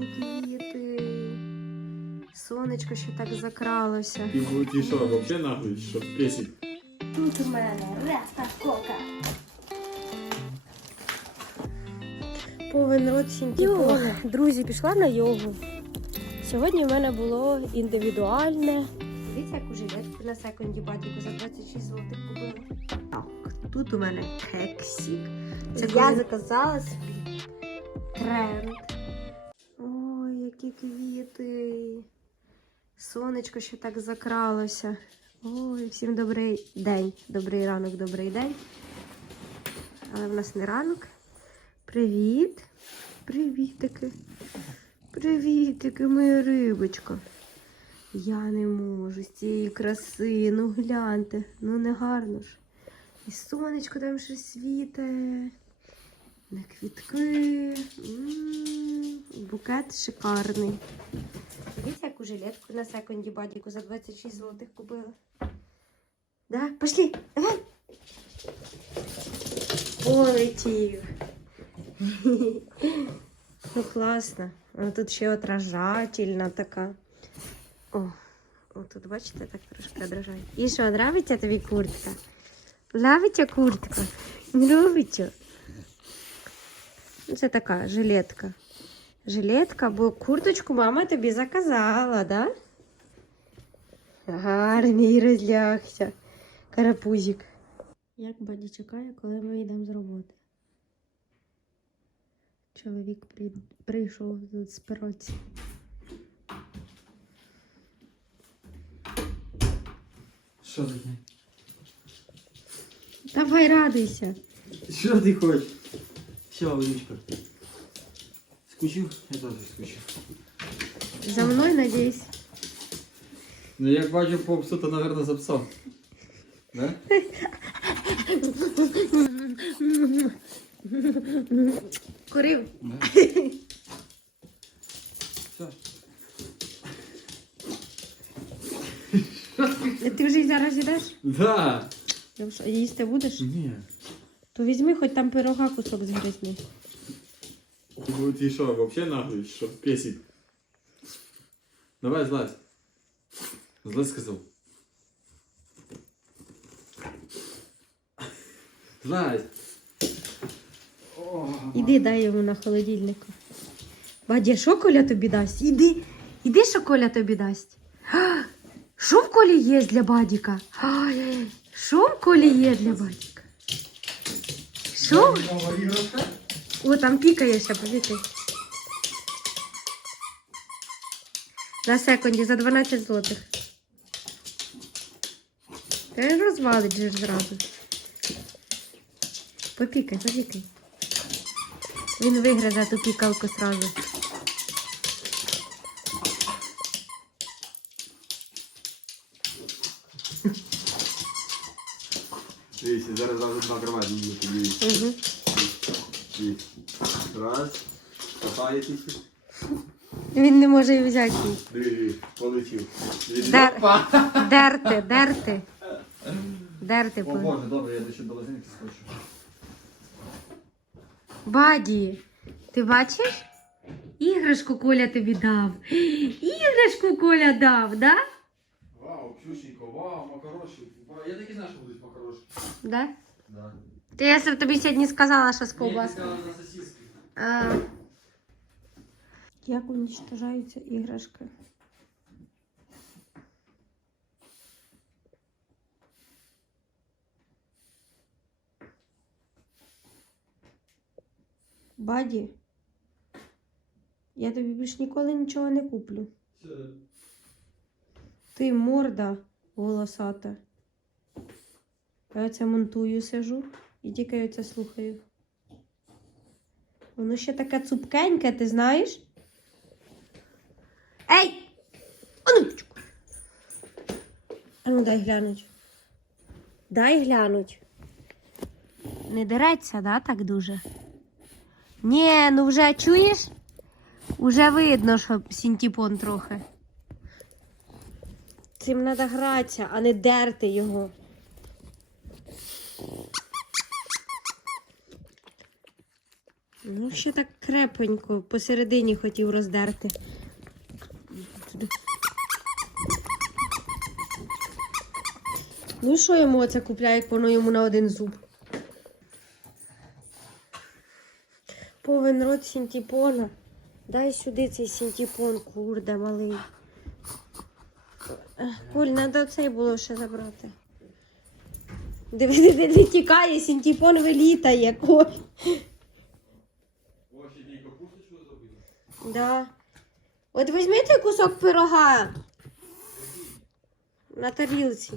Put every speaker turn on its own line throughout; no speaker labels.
які квіти. Сонечко ще так закралося.
Ти будеш що, вообще нахуй, що песик?
Тут у мене розпаковка. Повен рот. Друзі, пішла на йогу. Сьогодні в мене було індивідуальне. Дивіться, яку жилетку на секунді батіку за 26 злотих купила. Так, тут у мене кексик. Це
Я
коли-
заказала собі.
тренд. Сонечко ще так закралося. Ой, всім добрий день. Добрий ранок, добрий день. Але в нас не ранок. Привіт. Привітики. Привітики, моя рибочка. Я не можу з цієї краси. Ну гляньте, ну не гарно ж. І сонечко там ще світе. На квітки. М, Букет шикарний. Дивіться, яку жилетку на секунді бадіку за 26 злотих купила. Да? Пошли, давай. Полетів. Ну, класно. А тут ще отражательна така. О, о, тут бачите, так трошки отражає. І що, нравиться тобі куртка? Нравиться куртка? Нравиться? Ну, Це така жилетка. Жилетка, бо курточку мама тобі заказала, да? Гарний розлягся. Карапузик. Як баді чекає, коли ми йдемо з роботи? Чоловік при... прийшов тут спиратися.
Що таке?
Давай радуйся.
Що ти хочеш? Все, Олечка. Скучив? Я теж скучив.
За мною, надіюсь.
Ну як бачу попсу, то, наверное, записав. Да?
Курив.
Да. Все.
Ти вже й зараз йдеш?
Да.
Я Їсти будеш?
Ні.
То візьми хоч там пирога кусок згризни.
Будеш що, вообще нахуй, що песик? Давай, злазь. Злазь сказав. Злазь.
Іди дай йому на холодильнику. Бадя, що Коля тобі дасть? Іди, іди, що Коля тобі дасть. А, Що в Колі є для Бадіка? Ай-яй-яй. Що в Колі є для Бадіка? Що?
Нова іграшка?
О, там пікає ще, повітря. На секунді за 12 злотих. Ти розвалить же зразу. Попікай, попікай. Він вигризе ту пікалку сразу.
Дивіться, зараз її дивіться.
Угу.
Раз. Копає тільки.
Він не може її взяти.
Диви, полетів.
Дер-
Опа!
Дерти, дерти. Дерти.
О боже, добре, я ще до лазинки скочу.
Баді, ти бачиш? Іграшку Коля тобі дав. Іграшку Коля дав, да?
Вау, Ксюшенько, вау, макароші. Я так і знав, що будуть макароші.
Да?
Да.
Ти я б тобі сьогодні сказала, що з. А... Як уничтожаються іграшки? Баді, я тобі більш ніколи нічого не куплю. Ти морда волосата. Я оце монтую сижу і тільки оце слухаю. Воно ще таке цупкеньке, ти знаєш? Ей! Анучку! А ну дай глянуть. Дай глянуть. Не дереться, да, так дуже? Ні, ну вже чуєш? Уже видно, що синтіпон трохи. Цим треба гратися, а не дерти його. Ну, ще так крепенько, посередині хотів роздерти. Ну, що йому оце купляє, як воно йому на один зуб? Повен рот синтепона. Дай сюди цей синтепон, курде малий. Коль, треба цей було ще забрати. Диви, тікає, синтепон вилітає, Коль. Да. От візьмите кусок пирога на тарілці.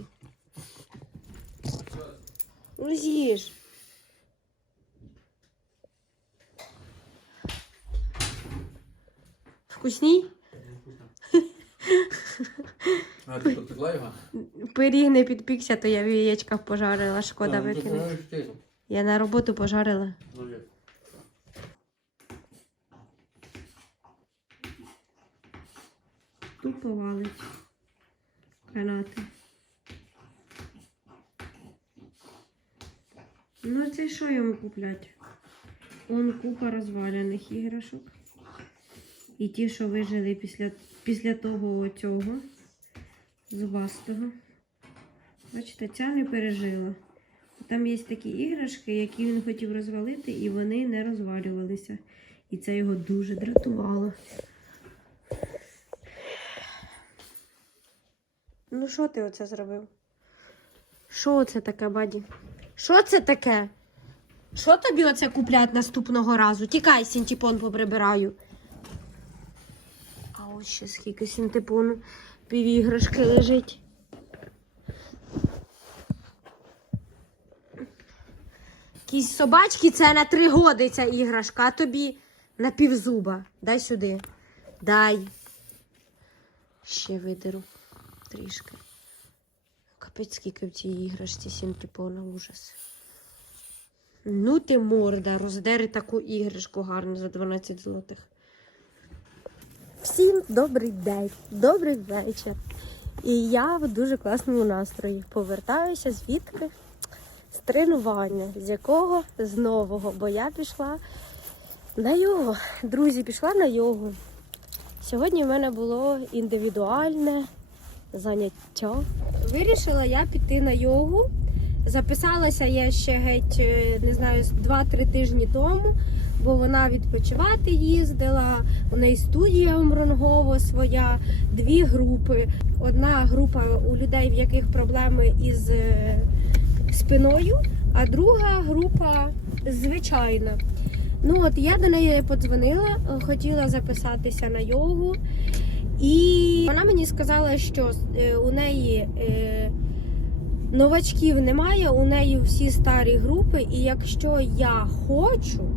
Ну, з'їж. Вкусній?
А ти його?
Пиріг не підпікся, то я в яєчках пожарила, шкода
ну,
викинути. Я на роботу пожарила.
Ну, є.
Тупо валить. Гранати. Ну, це що йому куплять? Он купа розвалених іграшок. І ті, що вижили після, після того цього зубастого. Бачите, ця не пережила. Там є такі іграшки, які він хотів розвалити, і вони не розвалювалися. І це його дуже дратувало. Ну, що ти оце зробив? Що це таке, баді? Що це таке? Що тобі оце куплять наступного разу? Тікай, синтепон поприбираю. А ось ще скільки синтепону півіграшки лежить. Якісь собачки це на три годи ця іграшка, а тобі на півзуба. Дай сюди. Дай. Ще видеру трішки. Капець, скільки в цій іграшці синтепона ужас. Ну ти морда, роздери таку іграшку гарну за 12 злотих. Всім добрий день, добрий вечір. І я в дуже класному настрої. Повертаюся звідки? З тренування, з якого? З нового, бо я пішла на йогу. Друзі, пішла на йогу. Сьогодні в мене було індивідуальне заняття. Вирішила я піти на йогу. Записалася я ще геть, е, не знаю, 2-3 тижні тому, бо вона відпочивати їздила. У неї студія у своя, дві групи. Одна група у людей, в яких проблеми із е, спиною, а друга група звичайна. Ну от я до неї подзвонила, хотіла записатися на йогу. І вона мені сказала, що е, у неї е, новачків немає, у неї всі старі групи, і якщо я хочу,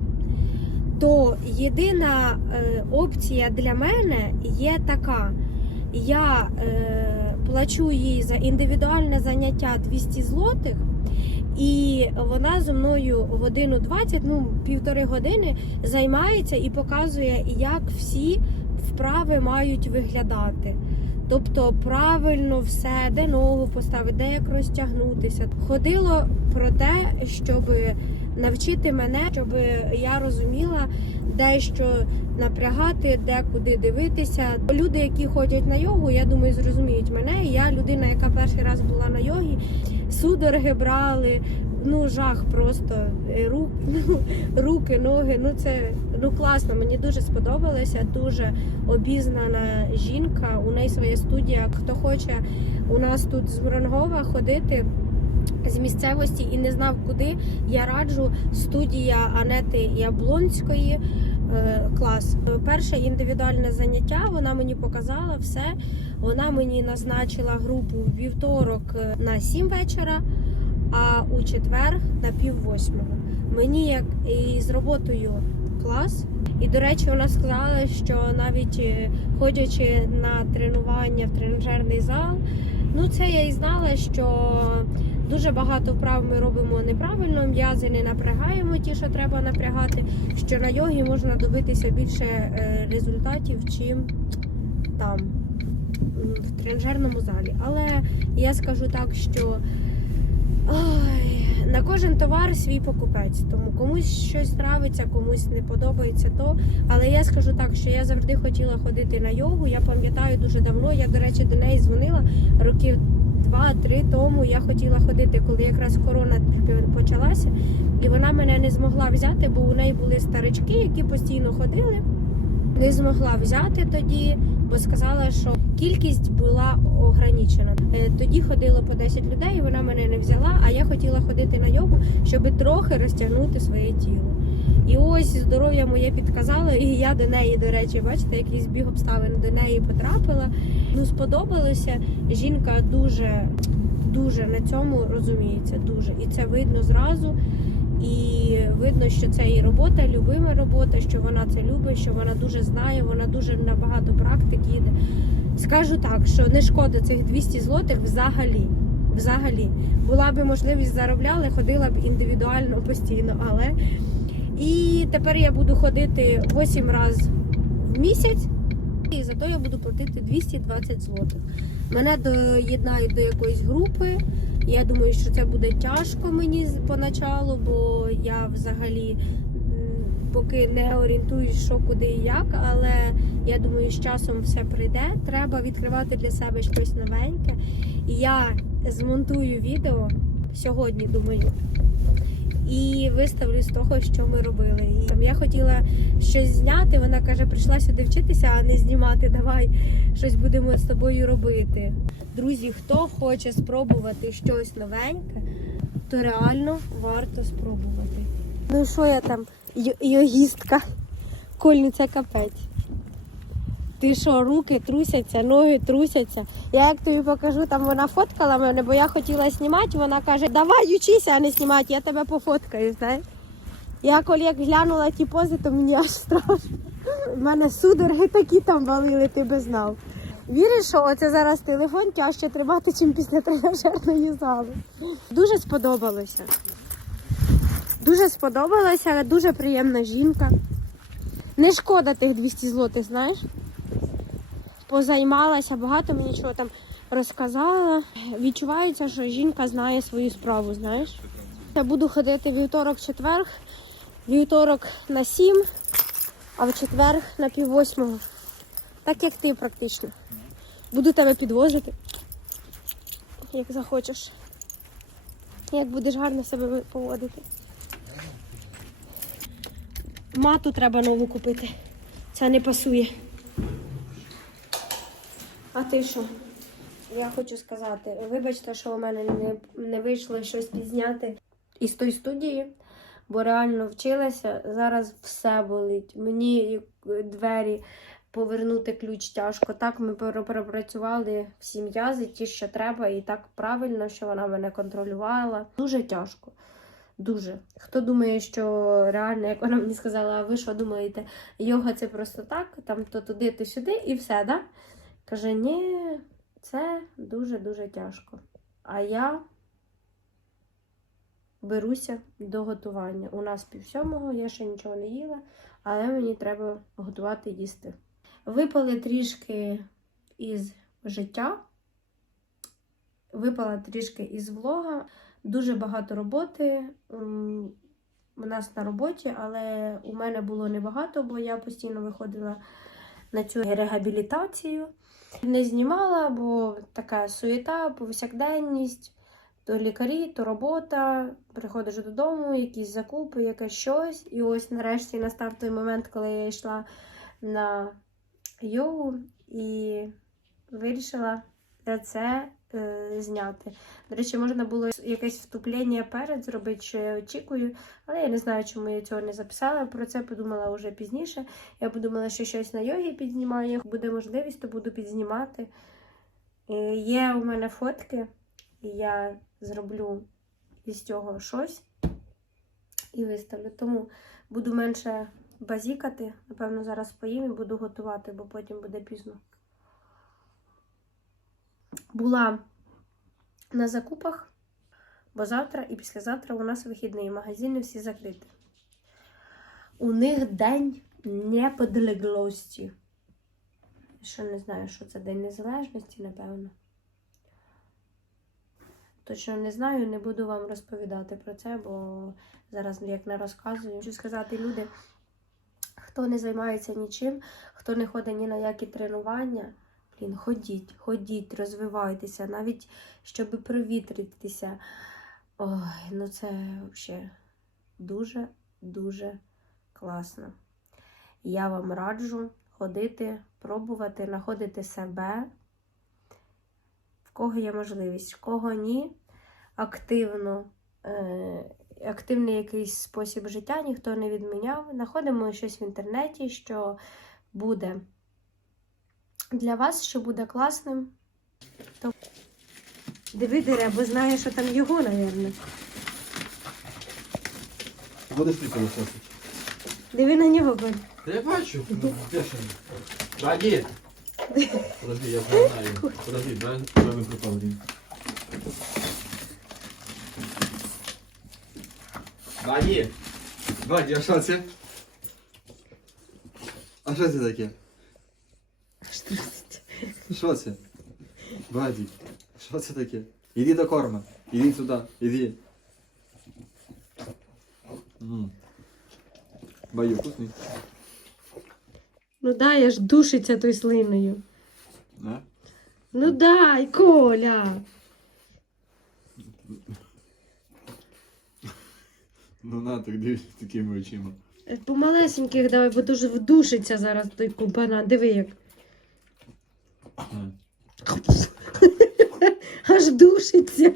то єдина е, опція для мене є така. Я плачу їй за індивідуальне заняття 200 злотих, і вона зі мною годину 20, ну півтори години займається і показує, як всі вправи мають виглядати. Тобто правильно все, де ногу поставити, де як розтягнутися. Ходило про те, щоб навчити мене, щоб я розуміла, де що напрягати, де куди дивитися. Люди, які ходять на йогу, я думаю, зрозуміють мене. Я людина, яка перший раз була на йогі, судороги брали. Ну, жах просто рук, ну, руки, ноги. Ну це ну класно. Мені дуже сподобалося. Дуже обізнана жінка. У неї своя студія. Хто хоче у нас тут з Мурангова ходити з місцевості і не знав куди. Я раджу студія Анети Яблонської. е, Клас. Перше індивідуальне заняття вона мені показала все. Вона мені назначила групу вівторок е, на 7 вечора, а у четвер на пів восьмого. Мені як і з роботою клас. І до речі, вона сказала, що навіть е, ходячи на тренування в тренажерний зал, ну це я і знала, що дуже багато вправ ми робимо неправильно, м'язи не напрягаємо ті, що треба напрягати. Що на йогі можна добитися більше е, результатів, чим там в тренажерному залі. Але я скажу так, що ой, на кожен товар свій покупець. Тому комусь щось нравиться, комусь не подобається то. Але я скажу так, що я завжди хотіла ходити на йогу. Я пам'ятаю дуже давно. Я, до речі, до неї дзвонила років два-три тому. Я хотіла ходити, коли якраз корона почалася, і вона мене не змогла взяти, бо у неї були старички, які постійно ходили. Не змогла взяти тоді, бо сказала, що кількість була ограничена. Е, Тоді ходило по 10 людей, і вона мене не взяла. А я хотіла ходити на йогу, щоб трохи розтягнути своє тіло. І ось здоров'я моє підказало, і я до неї, до речі, бачите, якийсь збіг обставин до неї потрапила. Ну, сподобалося. Жінка дуже, дуже на цьому розуміється. Дуже. І це видно зразу. І видно, що це її робота, любима робота, що вона це любить, що вона дуже знає, вона дуже на багато практик їде. Скажу так, що не шкода цих 200 злотих взагалі. Взагалі. Була б можливість заробляли, ходила б індивідуально постійно, але і тепер я буду ходити 8 разів в місяць, і зато я буду платити 220 злотих. Мене доєднають до якоїсь групи. Я думаю, що це буде тяжко мені поначалу, бо я взагалі поки не орієнтуюсь, що куди і як, але я думаю, з часом все прийде. Треба відкривати для себе щось новеньке. І я змонтую відео сьогодні, думаю. І виставлю з того, що ми робили. І там я хотіла щось зняти. Вона каже: прийшла сюди вчитися, а не знімати. Давай щось будемо з тобою робити. Друзі, хто хоче спробувати щось новеньке, то реально варто спробувати. Ну що я там, йогістка? Кольні, це капець. Ти що, руки трусяться, ноги трусяться. Я як тобі покажу, там вона фоткала мене, бо я хотіла знімати, вона каже, давай учися, а не знімати, я тебе пофоткаю, знаєш. Я коли як глянула ті пози, то мені аж страшно. У мене судороги такі там валили, ти би знав. Віриш, що оце зараз телефон тяжче тримати, ніж після тренажерної зали. Дуже сподобалося. Дуже сподобалося, дуже приємна жінка. Не шкода тих 200 злотих, знаєш? Позаймалася, багато мені чого там розказала. Відчувається, що жінка знає свою справу, знаєш. Я буду ходити вівторок-четверг, вівторок на 7, а в четвер на пів восьмого. Так як ти практично. Буду тебе підвозити, як захочеш. Як будеш гарно себе поводити. Мату треба нову купити. Це не пасує. А ти що? Я хочу сказати, вибачте, що у мене не, не вийшло щось підзняти із тої студії, бо реально вчилася. Зараз все болить. Мені двері повернути ключ тяжко. Так ми пропрацювали всі м'язи, ті, що треба, і так правильно, що вона мене контролювала. Дуже тяжко. Дуже. Хто думає, що реально, як вона мені сказала, а ви що думаєте, йога це просто так, там то туди, то сюди, і все, да? Каже, ні, це дуже-дуже тяжко. А я беруся до готування. У нас пів сьомого, я ще нічого не їла, але мені треба готувати їсти. Випали трішки із життя, випала трішки із влога. Дуже багато роботи у нас на роботі, але у мене було небагато, бо я постійно виходила на цю реабілітацію. Не знімала, бо така суєта, повсякденність, то лікарі, то робота, приходиш додому, якісь закупи, якесь щось. І ось нарешті настав той момент, коли я йшла на йогу і вирішила це е, зняти. До речі, можна було якесь вступлення перед зробити, що я очікую, але я не знаю, чому я цього не записала. Про це подумала вже пізніше. Я подумала, що щось на йогі підзнімаю. Як буде можливість, то буду підзнімати. І є у мене фотки, і я зроблю із цього щось і виставлю. Тому буду менше базікати. Напевно, зараз поїм і буду готувати, бо потім буде пізно. Була на закупах, бо завтра і післязавтра у нас вихідний. Магазини всі закриті. У них день неподлеглості. Ще не знаю, що це День Незалежності, напевно. точно не знаю, не буду вам розповідати про це, бо зараз як не розказую. Хочу сказати, люди, хто не займається нічим, хто не ходить ні на які тренування, блін, ходіть, ходіть, розвивайтеся, навіть щоб провітритися. Ой, ну це взагалі дуже, дуже класно. Я вам раджу ходити, пробувати, знаходити себе, в кого є можливість, в кого ні, активно, е, активний якийсь спосіб життя ніхто не відміняв. Знаходимо щось в інтернеті, що буде для вас, що буде класним. То... Диви дере, бо знає, що там його, мабуть.
Будеш ти пилососити?
Диви на нього, Бен.
Та я бачу. Ну, де ж він? Баді! Подожди, я знаю. Подожди, дай дай мікрофон він. Баді! Баді, а що це? А що це таке? Що це? Баді, що це таке? Іди до корма. Іди туди, іди. М. Баю, вкусний.
Ну дай, аж душиться той слиною.
Да?
Ну дай, Коля.
Ну на, так дивись такими очима.
По малесеньких давай, бо дуже вдушиться зараз той кубана. Диви як.
На.
Аж душиться.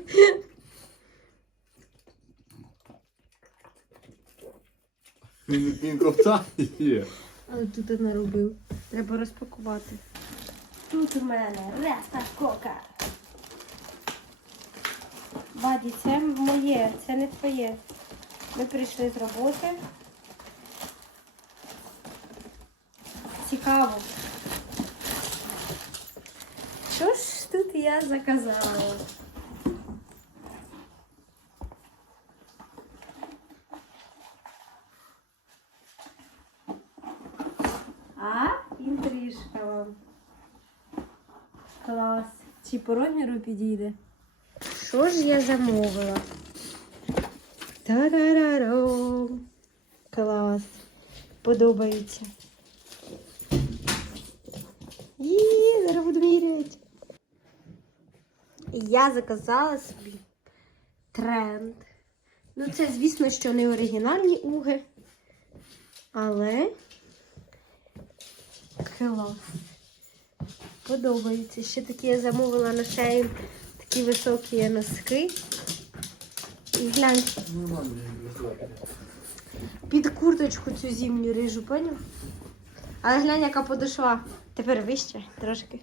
Він, він ковтає.
Але тут наробив. Треба розпакувати. Тут у мене реста кока. Баді, це моє, це не твоє. Ми прийшли з роботи. Цікаво. Що ж тут я заказала? А, інтрижка вам. Клас. Чи по розміру підійде? Що ж я замовила? Та-ра-ра-ром. Клас. Подобається. Її, зараз буду міряти. Я заказала собі тренд. Ну, це, звісно, що не оригінальні уги. Але Клас. Подобається. Ще такі я замовила на шею такі високі носки. І глянь, під курточку цю зимню рижу, поняв? Але глянь, яка подошла. Тепер вище трошки.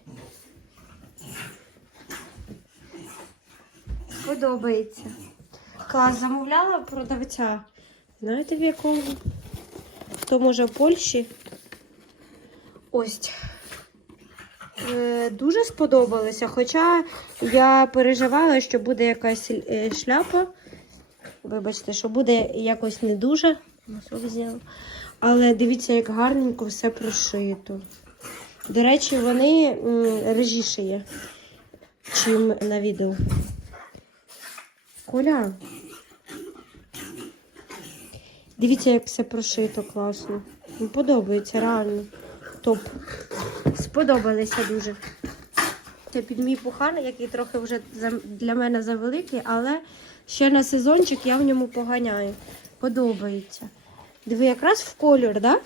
Подобається. Клас, замовляла продавця. Знаєте в якому? Хто може в Польщі? Ось. Е, Дуже сподобалося, хоча я переживала, що буде якась е, шляпа. Вибачте, що буде якось не дуже. Але дивіться, як гарненько все прошито. До речі, вони м, режіші є, чим на відео. Коля. Дивіться, як все прошито класно. Мені подобається реально. Топ. Сподобалися дуже. Це під мій пухар, який трохи вже для мене завеликий, але ще на сезончик я в ньому поганяю. Подобається. Диви, якраз в колір, да?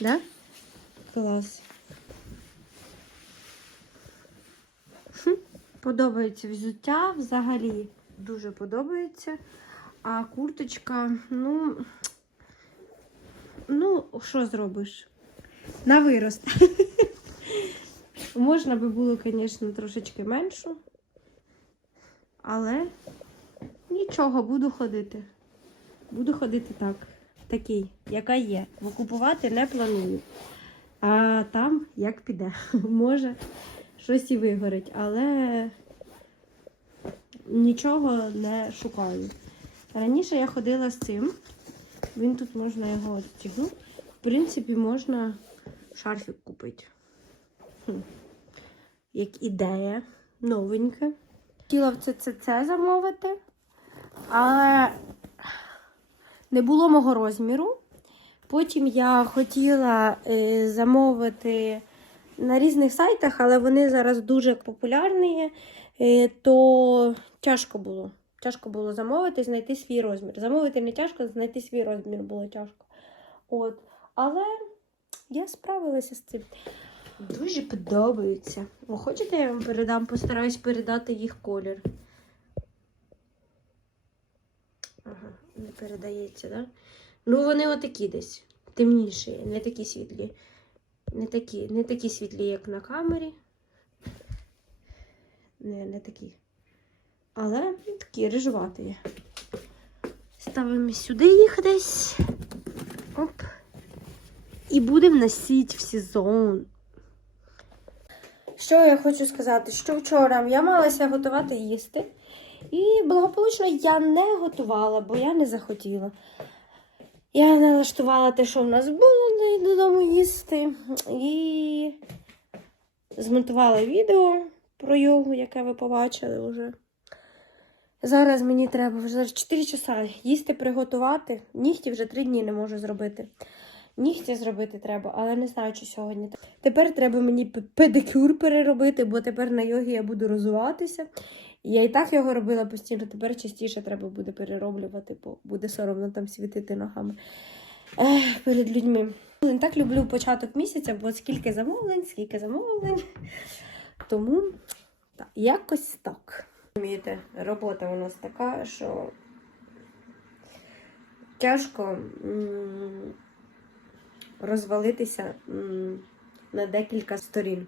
Да? Клас. Хм, Подобається взуття взагалі. Дуже подобається. А курточка, ну. Ну, що зробиш? На вирост. Можна би було, звісно, трошечки меншу. Але нічого, буду ходити. Буду ходити так. Такий, яка є. Бо купувати не планую. А там як піде. Може, щось і вигорить, але нічого не шукаю. Раніше я ходила з цим. Він тут можна його відтягнути. В принципі, можна шарфік купити. Хм. Як ідея, новеньке. Хотіла в ЦЦЦ замовити, але не було мого розміру. Потім я хотіла е, замовити на різних сайтах, але вони зараз дуже популярні, е, то тяжко було. Тяжко було замовити, знайти свій розмір. Замовити не тяжко, знайти свій розмір було тяжко. От. Але я справилася з цим. Дуже подобаються. Ви хочете, я вам передам, постараюсь передати їх колір. Ага, не передається, так? Да? Ну, вони отакі десь. Темніші, не такі світлі. Не такі, не такі світлі, як на камері. Не, не такі. Але такі рижуваті. Ставимо сюди їх десь. Оп. І будемо носити в сезон. Що я хочу сказати? Що вчора я малася готувати їсти. І благополучно я не готувала, бо я не захотіла. Я налаштувала те, що в нас було додому їсти. І змонтувала відео про йогу, яке ви побачили вже. Зараз мені треба вже зараз 4 часа їсти приготувати. Нігті вже 3 дні не можу зробити. Нігті зробити треба, але не знаю, чи сьогодні. Тепер треба мені педикюр переробити, бо тепер на йогі я буду розуватися. Я і так його робила постійно, тепер частіше треба буде перероблювати, бо буде соромно там світити ногами Ех, перед людьми. Так люблю початок місяця, бо скільки замовлень, скільки замовлень. Тому так, якось так. Розумієте, робота у нас така, що тяжко розвалитися на декілька сторін.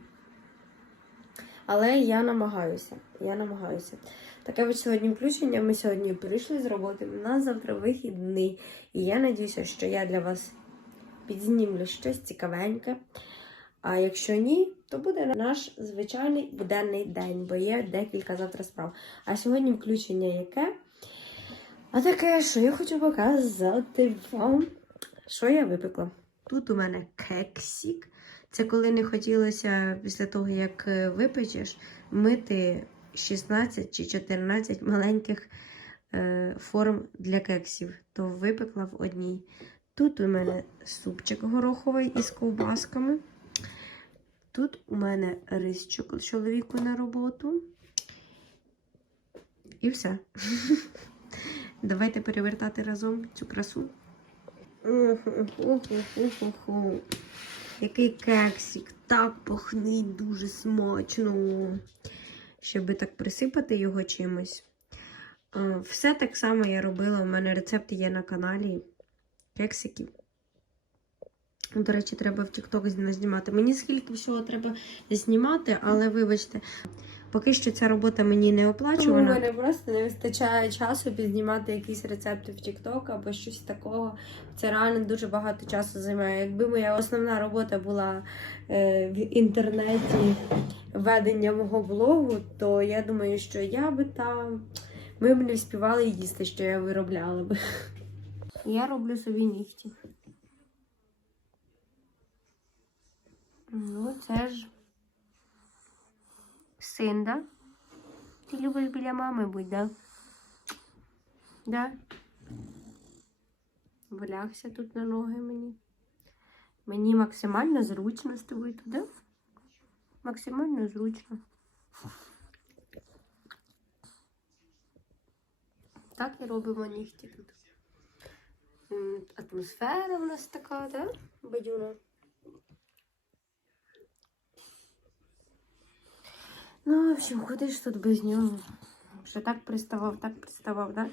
Але я намагаюся. Я намагаюся. Таке от сьогодні включення. Ми сьогодні прийшли з роботи. У нас завтра вихідний. І я надіюся, що я для вас підзнімлю щось цікавеньке. А якщо ні, то буде наш звичайний буденний день, бо є декілька завтра справ. А сьогодні включення яке? А таке, що я хочу показати вам, що я випекла. Тут у мене кексик. Це коли не хотілося після того, як е, випечеш, мити 16 чи 14 маленьких е, форм для кексів, то випекла в одній. Тут у мене супчик гороховий із ковбасками. Тут у мене рисчик чоловіку на роботу. І все. Давайте перевертати разом цю красу. Який кексик, так пахнить дуже смачно. Щоб так присипати його чимось. Все так само я робила. У мене рецепти є на каналі кексиків. До речі, треба в TikTok знімати. Мені скільки всього треба знімати, але вибачте, поки що ця робота мені не
Тому у мене просто не вистачає часу підзнімати якісь рецепти в TikTok або щось такого. Це реально дуже багато часу займає. Якби моя основна робота була е, в інтернеті ведення мого блогу, то я думаю, що я би там. Ми б не вспівали їсти, що я виробляла би.
Я роблю собі нігті. Ну, це ж син, да? Ти любиш біля мами бути, да? Да? Влягся тут на ноги мені. Мені максимально зручно з тобою туди. Максимально зручно. Так і робимо нігті тут. Атмосфера у нас така, да? Бадюна. Ну, в общем, ходиш тут без нього. Що так приставав, так приставав, да?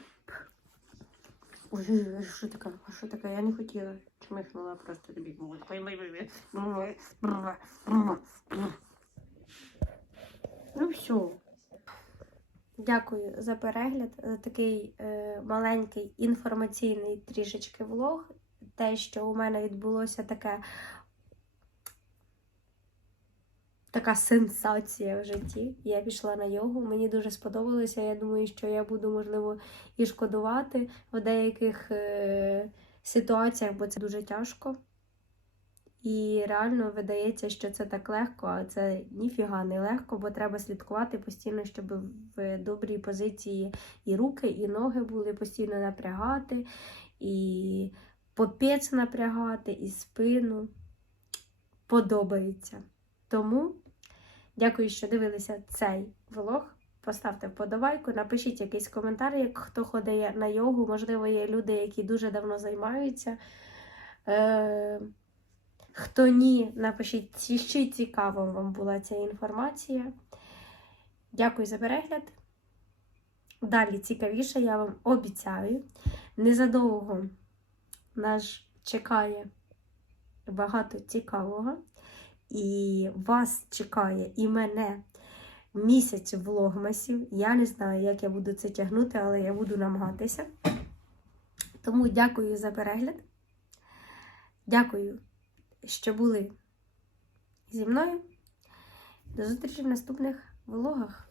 Ой, що таке? А що таке? Я не хотіла. Чмихнула просто тобі. Ну, все. Дякую за перегляд. За такий е, маленький інформаційний трішечки влог. Те, що у мене відбулося таке. Така сенсація в житті. Я пішла на йогу, мені дуже сподобалося. Я думаю, що я буду, можливо, і шкодувати в деяких е, ситуаціях, бо це дуже тяжко. І реально видається, що це так легко, а це ніфіга не легко, бо треба слідкувати постійно, щоб в добрій позиції і руки, і ноги були постійно напрягати, і попець напрягати, і спину. Подобається. Тому дякую, що дивилися цей влог. Поставте вподобайку, напишіть якийсь коментар, як хто ходить на йогу. Можливо, є люди, які дуже давно займаються. Е, хто ні, напишіть, чи ще цікаво вам була ця інформація. Дякую за перегляд. Далі цікавіше, я вам обіцяю. Незадовго нас чекає багато цікавого. І вас чекає і мене місяць влогмасів. Я не знаю, як я буду це тягнути, але я буду намагатися. Тому дякую за перегляд. Дякую, що були зі мною. До зустрічі в наступних влогах.